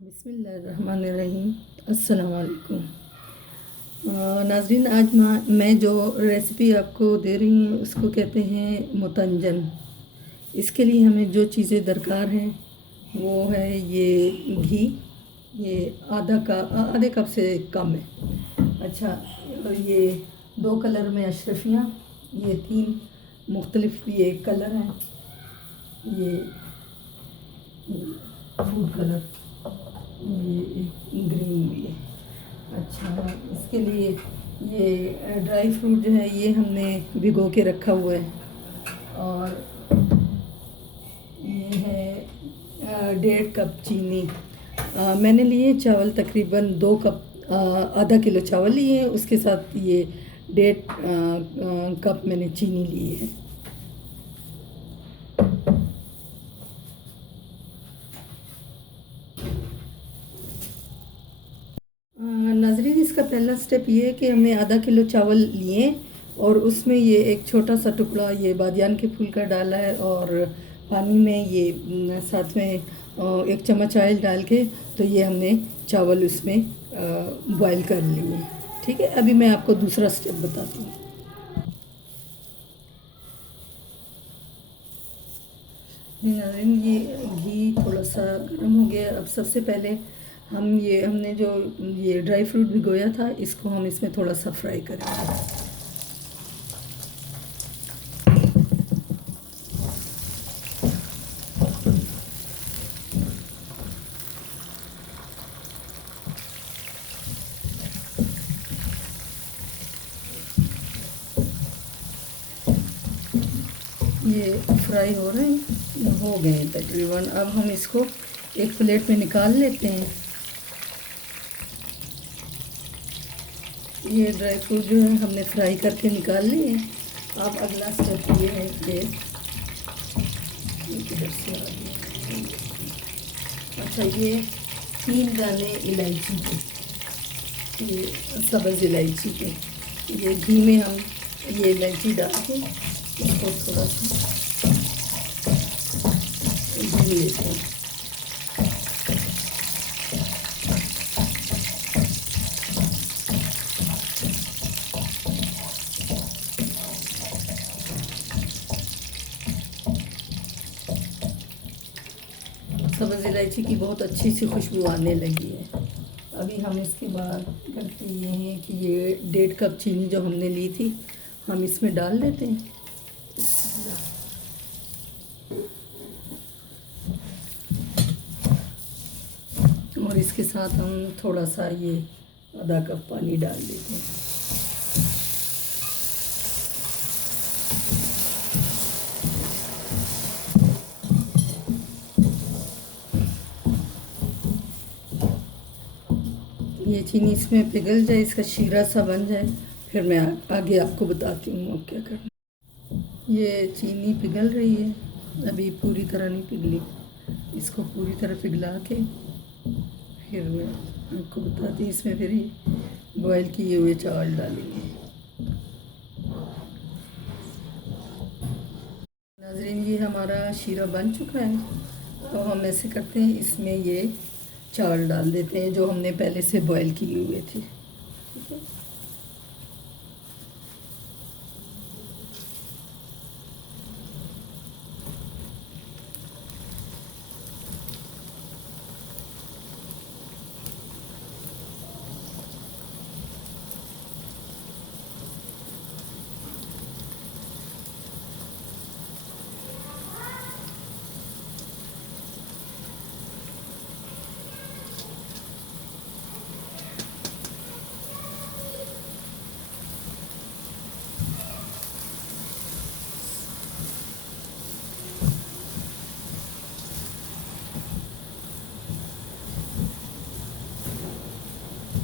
बिस्मिल्लाहिर्रहमानिर्रहीम। अस्सलाम वालेकुम। नाज़रीन, आज मैं जो रेसिपी आपको दे रही हूँ उसको कहते हैं मुतंजन। इसके लिए हमें जो चीज़ें दरकार हैं वो है ये घी, ये आधे कप से कम है। अच्छा, और ये 2 कलर में अशरफियाँ, ये 3 मुख्तलिफ ये कलर हैं, ये फूड कलर, ये ग्रीन भी है। अच्छा, इसके लिए ये ड्राई फ्रूट जो है ये हमने भिगो के रखा हुआ है। और ये है 1.5 कप चीनी। मैंने लिए चावल तकरीबन 2 कप, आधा किलो चावल लिए हैं, उसके साथ ये 1.5 कप मैंने चीनी ली है। नाज़रीन, इसका पहला स्टेप ये है कि हमने आधा किलो चावल लिए और उसमें ये एक छोटा सा टुकड़ा ये बादियान के फूल का डाला है, और पानी में ये साथ में 1 चम्मच ऑयल डाल के तो ये हमने चावल उसमें बॉईल कर लिए। ठीक है, अभी मैं आपको दूसरा स्टेप बताती हूँ। नाज़रीन, ये घी थोड़ा सा गर्म हो गया। अब सबसे पहले हमने जो ये ड्राई फ्रूट भिगोया था इसको हम इसमें थोड़ा सा फ्राई करेंगे। ये फ्राई हो रहे हैं, हो गए हैं तकरीबन। अब हम इसको एक प्लेट में निकाल लेते हैं। ये ड्राई फ्रूट जो है हमने फ्राई करके निकाल लिए। अब अगला स्टेप ये है कि इधर से आ गया। अच्छा, ये 3 दाने इलायची के, ये सब्ज़ इलायची के, ये घी में हम ये इलायची डाल के इसको थोड़ा सा भून लेते हैं। सब्ज़ इलायची की बहुत अच्छी सी खुशबू आने लगी है। अभी हम इसके बाद करते ये हैं कि ये 1.5 कप चीनी जो हमने ली थी हम इसमें डाल देते हैं। और इसके साथ हम थोड़ा सा ये आधा कप पानी डाल देते हैं। ये चीनी इसमें पिघल जाए, इसका शीरा सा बन जाए, फिर मैं आगे आपको बताती हूँ अब क्या करना। ये चीनी पिघल रही है, अभी पूरी तरह नहीं पिघली। इसको पूरी तरह पिघला के फिर मैं आपको बताती हूँ। इसमें फिर ये बॉयल किए हुए चावल डालेंगे। नाज़रीन, ये हमारा शीरा बन चुका है। तो हम ऐसे करते हैं, इसमें ये चावल डाल देते हैं जो हमने पहले से बॉयल किए हुए थे। ठीक है,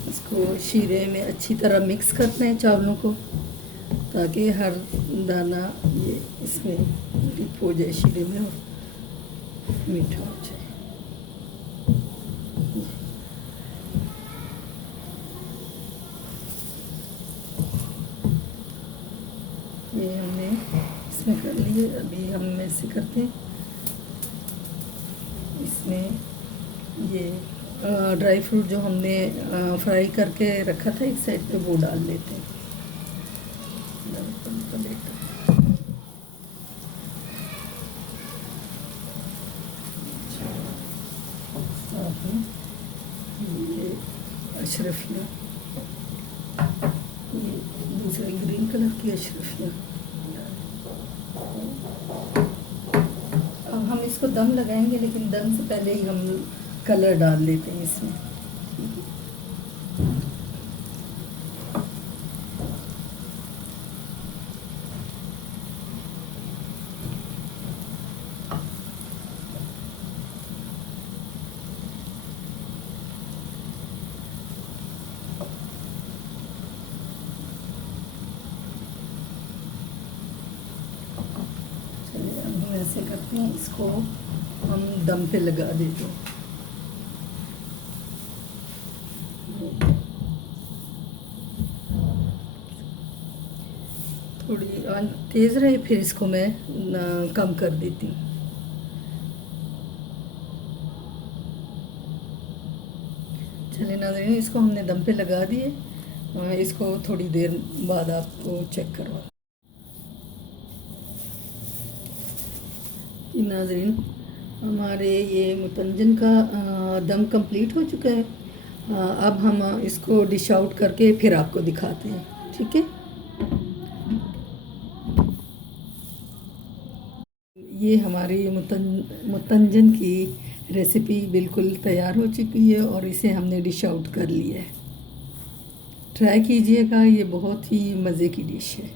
इसको शीरे में अच्छी तरह मिक्स करना है चावलों को, ताकि हर दाना ये इसमें डिप हो जाए शीरे में और मीठा हो जाए। ये हमने इसमें कर लिए। अभी हम ऐसे करते हैं, इसमें ये ड्राई फ्रूट जो हमने फ्राई करके रखा था एक साइड पे, वो डाल लेते हैं। ये अशरफिया, ये दूसरे ग्रीन कलर की अशरफिया। अब हम इसको दम लगाएंगे, लेकिन दम से पहले ही हम कलर डाल लेते हैं इसमें। चलिए अब हम ऐसे करते हैं, इसको हम दम पे लगा देते हैं। थोड़ी आंच तेज़ रहे, फिर इसको मैं कम कर देती हूँ। चलिए नाज़रीन, इसको हमने दम पे लगा दिए। इसको थोड़ी देर बाद आपको चेक करवा। नाज़रीन, हमारे ये मुतंजन का दम कंप्लीट हो चुका है। अब हम इसको डिश आउट करके फिर आपको दिखाते हैं, ठीक है। ये हमारी मुतंजन की रेसिपी बिल्कुल तैयार हो चुकी है और इसे हमने डिश आउट कर लिया है। ट्राई कीजिएगा, ये बहुत ही मज़े की डिश है।